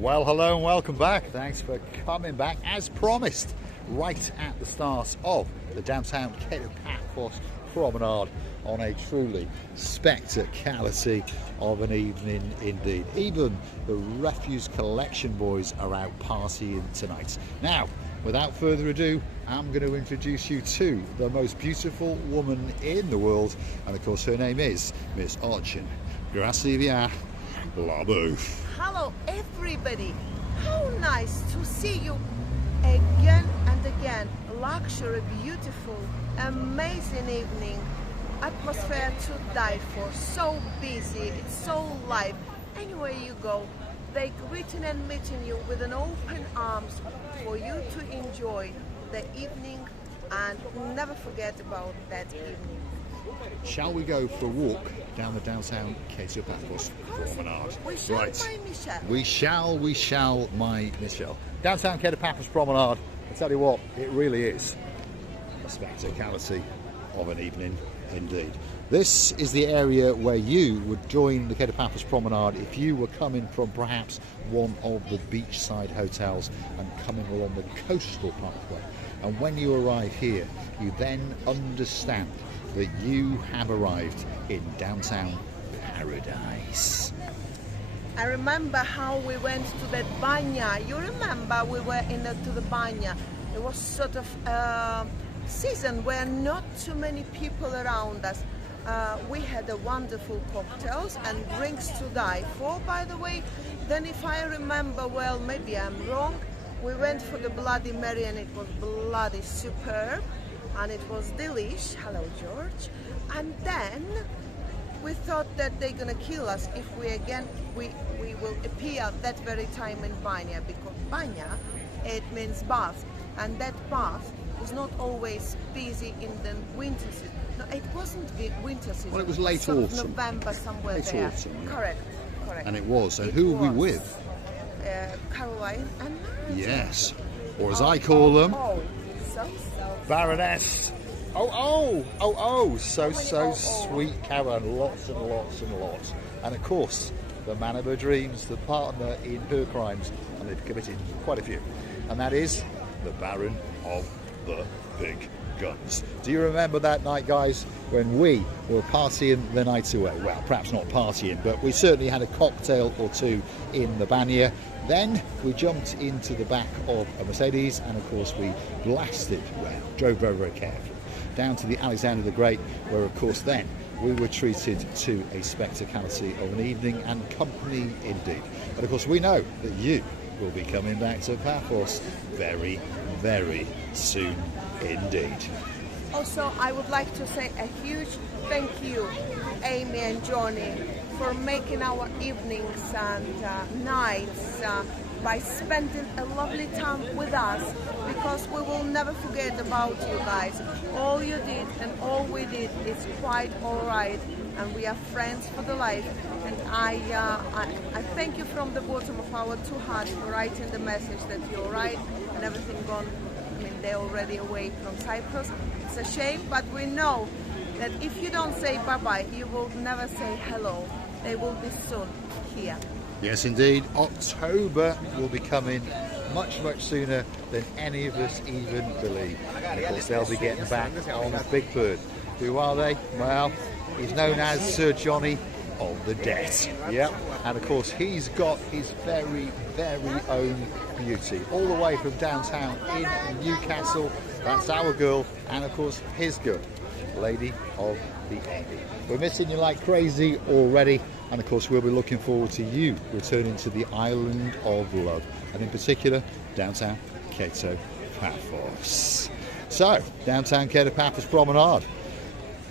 Well, hello and welcome back. Thanks for coming back as promised, right at the start of the downtown Kato Paphos Promenade on a truly spectacality of an evening indeed. Even the refuse collection boys are out partying tonight. Now, without further ado, I'm going to introduce you to the most beautiful woman in the world, and of course her name is Miss Archin Gracivia Labouf. Hello everybody, how nice to see you again and again. Luxury, beautiful, amazing evening, atmosphere to die for, so busy, it's so live. Anywhere you go, they greeting and meeting you with an open arms for you to enjoy the evening and never forget about that evening. Shall we go for a walk down the downtown Kato Paphos Promenade? We shall, right. My Michelle. We shall, my Michelle. Downtown Kato Paphos Promenade, I tell you what, it really is a spectacality of an evening indeed. This is the area where you would join the Kato Paphos Promenade if you were coming from perhaps one of the beachside hotels and coming along the coastal pathway. And when you arrive here, you then understand that you have arrived in downtown paradise. I remember how we went to that banya. You remember we were to the banya. It was sort of season where not too many people around us. We had a wonderful cocktails and drinks to die for, by the way. Then if I remember well, maybe I'm wrong, we went for the Bloody Mary and it was bloody superb. And it was delish. Hello, George. And then we thought that they're gonna kill us if we will appear that very time in Banya, because Banya, it means bath, and that bath was not always busy in the winter season. No, it wasn't winter season. Well, it was late sort of autumn. November somewhere late there. Autumn, yeah. Correct. And it was. And who were we with? Caroline and Marika. Yes, or as I call them, So. Baroness. So sweet Karen, lots and lots and lots. And of course, the man of her dreams, the partner in her crimes, and they've committed quite a few. And that is the Baron of the Big Guns. Do you remember that night, guys, when we were partying the night away? Well, perhaps not partying, but we certainly had a cocktail or two in the Banya. Then we jumped into the back of a Mercedes and of course we blasted, drove very, very carefully, down to the Alexander the Great, where of course then we were treated to a spectacality of an evening and company indeed. And of course we know that you will be coming back to Paphos very, very soon indeed. Also, I would like to say a huge thank you, Amy and Johnny, for making our evenings and nights by spending a lovely time with us, because we will never forget about you guys. All you did and all we did is quite all right, and we are friends for the life. And I thank you from the bottom of our two hearts for writing the message that you're right and everything gone. I mean, they're already away from Cyprus. It's a shame, but we know that if you don't say bye-bye, you will never say hello. They will be soon here. Yes, indeed. October will be coming much, much sooner than any of us even believe. And of course, they'll be getting back on the Big Bird. Who are they? Well, he's known as Sir Johnny of the Debt. Yep. And of course, he's got his very, very own beauty. All the way from downtown in Newcastle. That's our girl. And of course, his girl, Lady of the Envy. We're missing you like crazy already. And of course, we'll be looking forward to you returning to the island of love. And in particular, downtown Kato Paphos. So, downtown Kato Paphos Promenade.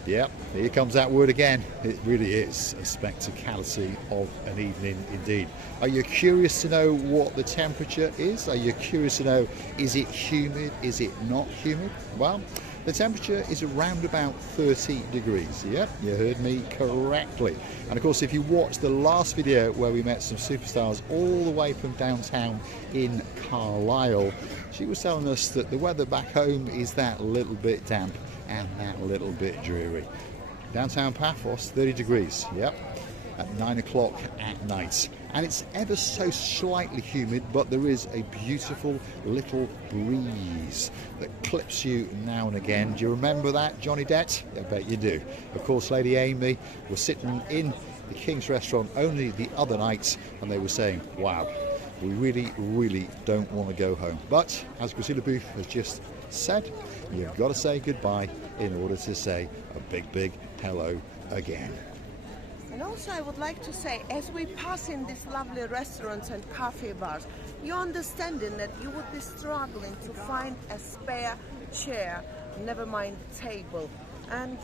Yep, here comes that word again. It really is a spectacality of an evening indeed. Are you curious to know what the temperature is? Are you curious to know, is it humid? Is it not humid? Well, the temperature is around about 30 degrees. Yep, you heard me correctly. And of course, if you watched the last video where we met some superstars all the way from downtown in Carlisle, she was telling us that the weather back home is that little bit damp and that little bit dreary. Downtown Paphos, 30 degrees, yep, at 9 o'clock at night. and it's ever so slightly humid, but there is a beautiful little breeze that clips you now and again. Do you remember that, Johnny Dett? I bet you do. Of course, Lady Amy was sitting in the King's restaurant only the other night, and they were saying, wow, we really don't want to go home. But as Priscilla Booth has just said, you've got to say goodbye in order to say a big hello again. And also I would like to say, as we pass in these lovely restaurants and cafe bars, you're understanding that you would be struggling to find a spare chair, never mind table. And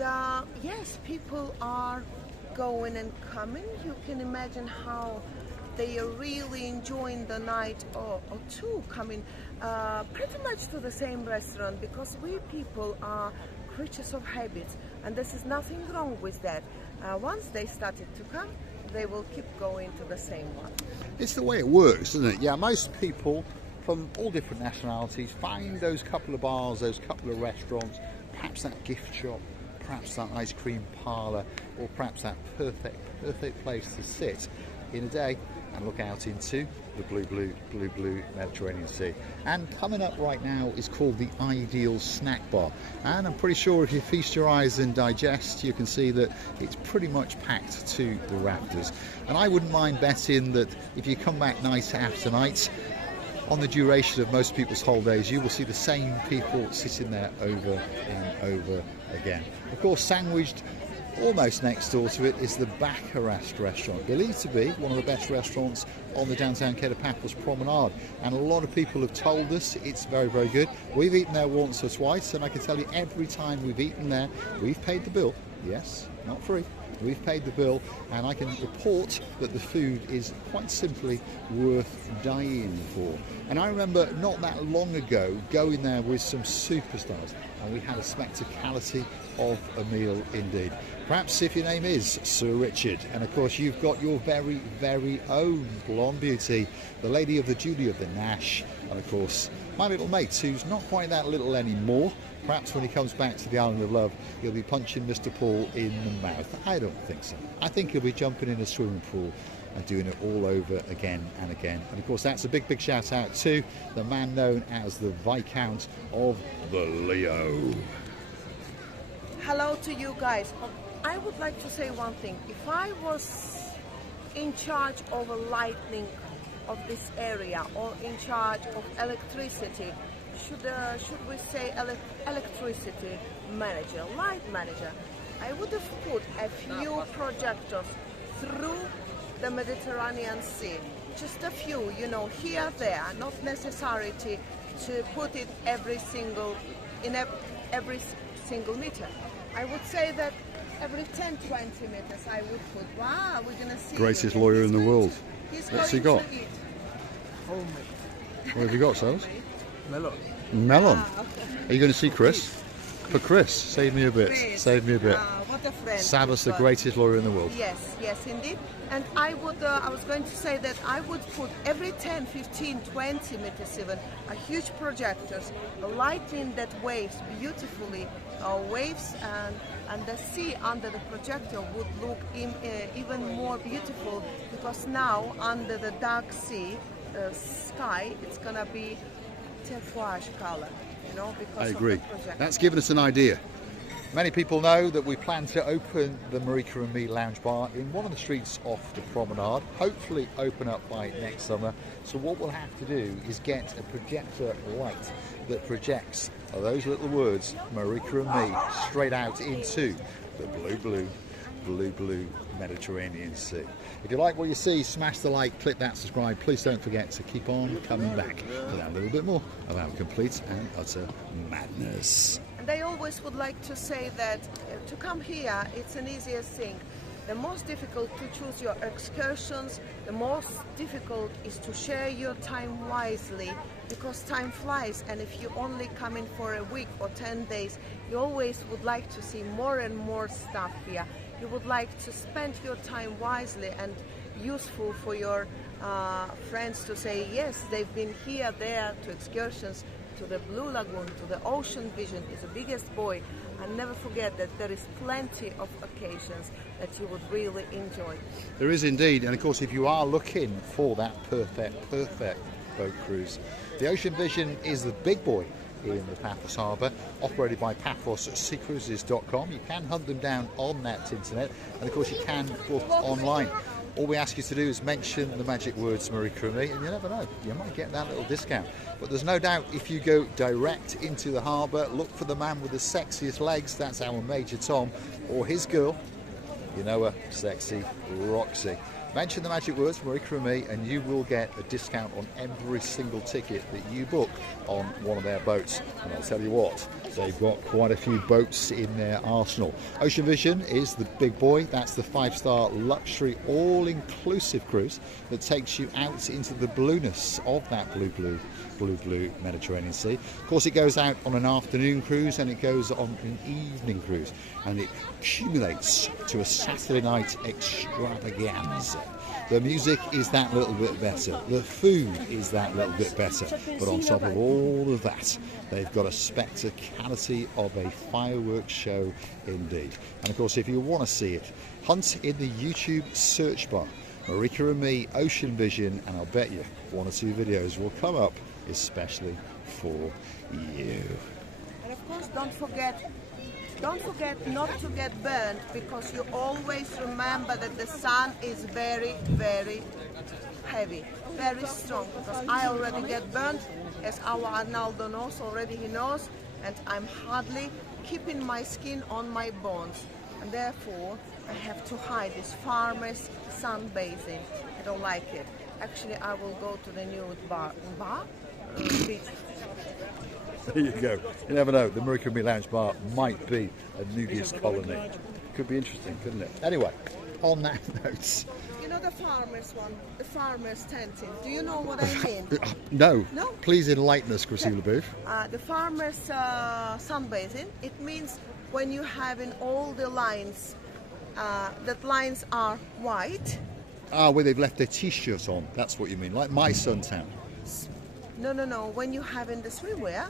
yes, people are going and coming. You can imagine how they are really enjoying the night or two, coming pretty much to the same restaurant, because we people are creatures of habits, and this is nothing wrong with that. Once they started to come, they will keep going to the same one. It's the way it works, isn't it? Yeah, most people from all different nationalities find those couple of bars, those couple of restaurants, perhaps that gift shop, perhaps that ice cream parlour, or perhaps that perfect place to sit in a day and look out into the blue Mediterranean Sea. And coming up right now is called the Ideal Snack Bar, and I'm pretty sure if you feast your eyes and digest, you can see that it's pretty much packed to the rafters. And I wouldn't mind betting that if you come back night after night, on the duration of most people's holidays, you will see the same people sitting there over and over again. Of course, sandwiched almost next door to it is the Baccarat restaurant, believed to be one of the best restaurants on the downtown Kato Paphos Promenade, and a lot of people have told us it's very good. We've eaten there once or twice, and I can tell you every time we've eaten there, we've paid the bill. Yes, not free. We've paid the bill, and I can report that the food is quite simply worth dying for. And I remember not that long ago going there with some superstars, and we had a spectacality of a meal indeed. Perhaps if your name is Sir Richard, and of course you've got your very own blonde beauty, the lady of the Judy of the Nash, and of course my little mate, who's not quite that little anymore. Perhaps when he comes back to the Island of Love, he'll be punching Mr. Paul in the mouth. I don't think so. I think he'll be jumping in a swimming pool and doing it all over again and again. And of course, that's a big shout out to the man known as the Viscount of the Leo. Hello to you guys. I would like to say one thing. If I was in charge of a lighting of this area, or in charge of electricity, should we say electricity manager, light manager, I would have put a few projectors through the Mediterranean Sea. Just a few, you know, here, there, not necessary to put it every single meter. I would say that every 10-20 meters I would put. Wow, we're gonna see. Greatest lawyer in the world. What's he got? Oh my. What have you got, Sals? Melon. Melon. Okay. Are you going to see Chris? For Chris, save me a bit. Chris. Save me a bit. What a friend. Savas, the greatest lawyer in the world. Yes, indeed. And I was going to say that I would put every 10, 15, 20 meters even, a huge projectors, lighting that waves beautifully, waves, and the sea under the projector would look even more beautiful, because now under the dark sea sky, it's gonna be turquoise color, you know, because I agree. of the projector. That's given us an idea. Many people know that we plan to open the Marika and Me Lounge Bar in one of the streets off the promenade, hopefully open up by next summer. So what we'll have to do is get a projector light that projects those little words, Marika and Me, straight out into the blue Mediterranean Sea. If you like what you see, smash the like, click that subscribe. Please don't forget to keep on coming back for that little bit more of our complete and utter madness. And I always would like to say that to come here, it's an easiest thing. The most difficult to choose your excursions, the most difficult is to share your time wisely, because time flies, and if you only come in for a week or 10 days, you always would like to see more and more stuff here. You would like to spend your time wisely and useful for your friends to say, yes, they've been here, there, to excursions, to the Blue Lagoon, to the Ocean Vision is the biggest buoy. And never forget that there is plenty of occasions that you would really enjoy. There is indeed, and of course if you are looking for that perfect boat cruise, the Ocean Vision is the big boy in the Paphos Harbour, operated by paphosseacruises.com. You can hunt them down on that internet, and of course you can book online. All we ask you to do is mention the magic words Marika and me, and you never know, you might get that little discount. But there's no doubt if you go direct into the harbour, look for the man with the sexiest legs, that's our Major Tom, or his girl, you know her, Sexy Roxy. Mention the magic words Marika and me, and you will get a discount on every single ticket that you book on one of their boats. And I'll tell you what, they've got quite a few boats in their arsenal. Ocean Vision is the big boy. That's the 5-star luxury all-inclusive cruise that takes you out into the blueness of that blue Mediterranean Sea. Of course, it goes out on an afternoon cruise and it goes on an evening cruise, and it accumulates to a Saturday night extravaganza. The music is that little bit better, the food is that little bit better, but on top of all of that, they've got a spectacality of a fireworks show indeed. And of course, if you want to see it, hunt in the YouTube search bar Marika and me, Ocean Vision, and I'll bet you 1 or 2 videos will come up especially for you. And of course, don't forget not to get burned, because you always remember that the sun is very, very heavy, very strong, because I already get burned, as our Arnaldo knows already, he knows, and I'm hardly keeping my skin on my bones, and therefore I have to hide this farmer's sunbathing. I don't like it. Actually, I will go to the nude beach. There you go. You never know. The Marika and me Lounge Bar might be a nudist colony. Could be interesting, couldn't it? Anyway, on that note. You know the farmer's one, the farmer's tenting. Do you know what I mean? No. No? Please enlighten us, Christina Booth. The farmer's sunbathing, it means when you have in all the lines, that lines are white. Ah, where they've left their t-shirt on. That's what you mean, like my suntan. No. When you have in the swimwear.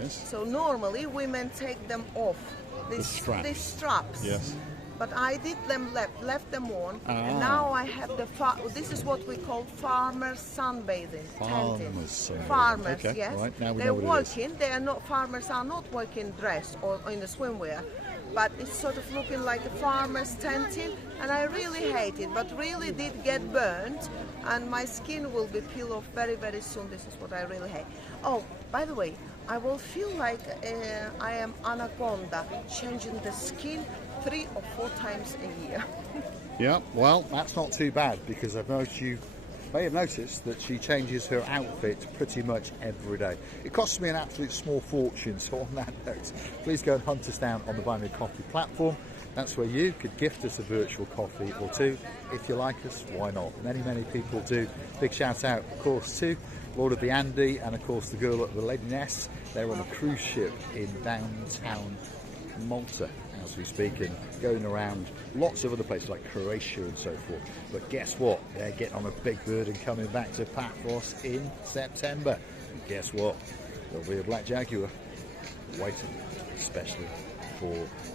Yes. So normally women take them off. The straps. These straps. Yes. But I did them left them on, and now I have this is what we call farmers sunbathing. Farmers sunbathing. Farmers, okay. yes. Right. Now we They're know what working. it is. They are not farmers. Are not working dressed or in the swimwear, but it's sort of looking like a farmer's tenting, and I really hate it. But really did get burnt, and my skin will be peeled off very, very soon. This is what I really hate. Oh, by the way, I will feel like I am anaconda, changing the skin 3 or 4 times a year. Yeah, well, that's not too bad, because I've noticed you may have noticed that she changes her outfit pretty much every day. It costs me an absolute small fortune, so on that note, please go and hunt us down on the Buy Me a Coffee platform. That's where you could gift us a virtual coffee or 2. If you like us, why not? Many people do. Big shout out, of course, to Lord of the Andy and, of course, the girl at the Lady Ness. They're on a cruise ship in downtown Malta as we speak, and going around lots of other places like Croatia and so forth. But guess what? They're getting on a big bird and coming back to Paphos in September. And guess what? There'll be a black Jaguar waiting especially for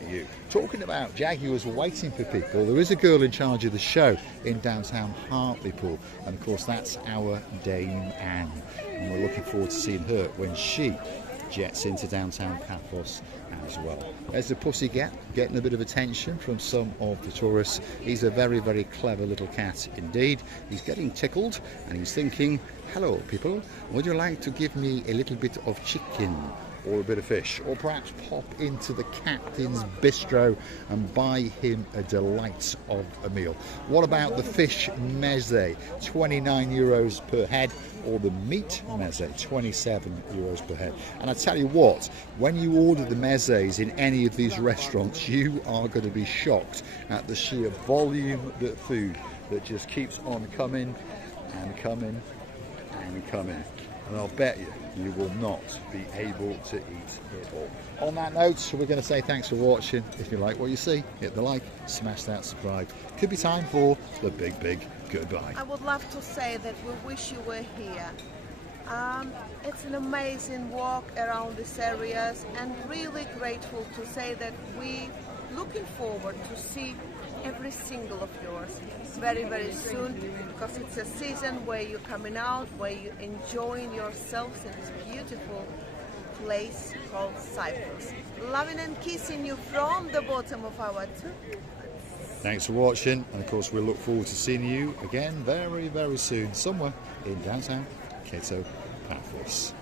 you. Talking about Jaguars waiting for people, there is a girl in charge of the show in downtown Hartlepool, and of course that's our Dame Anne, and we're looking forward to seeing her when she jets into downtown Paphos as well. There's the pussycat getting a bit of attention from some of the tourists. He's a very, very clever little cat indeed. He's getting tickled and he's thinking, hello people, would you like to give me a little bit of chicken or a bit of fish, or perhaps pop into the captain's bistro and buy him a delight of a meal? What about the fish meze, 29 euros per head, or the meat meze, 27 euros per head? And I tell you what, when you order the mezes in any of these restaurants, you are going to be shocked at the sheer volume of food that just keeps on coming and coming and coming. And I'll bet you will not be able to eat it all. On that note, we're going to say thanks for watching. If you like what you see, hit the like, smash that subscribe. Could be time for the big goodbye. I would love to say that we wish you were here. It's an amazing walk around these areas, and really grateful to say that we looking forward to see every single of yours very, very soon, because it's a season where you're coming out, where you're enjoying yourselves in this beautiful place called Cyprus. Loving and kissing you from the bottom of our two. Thanks for watching, and of course we'll look forward to seeing you again very, very soon, somewhere in downtown Kato, Paphos.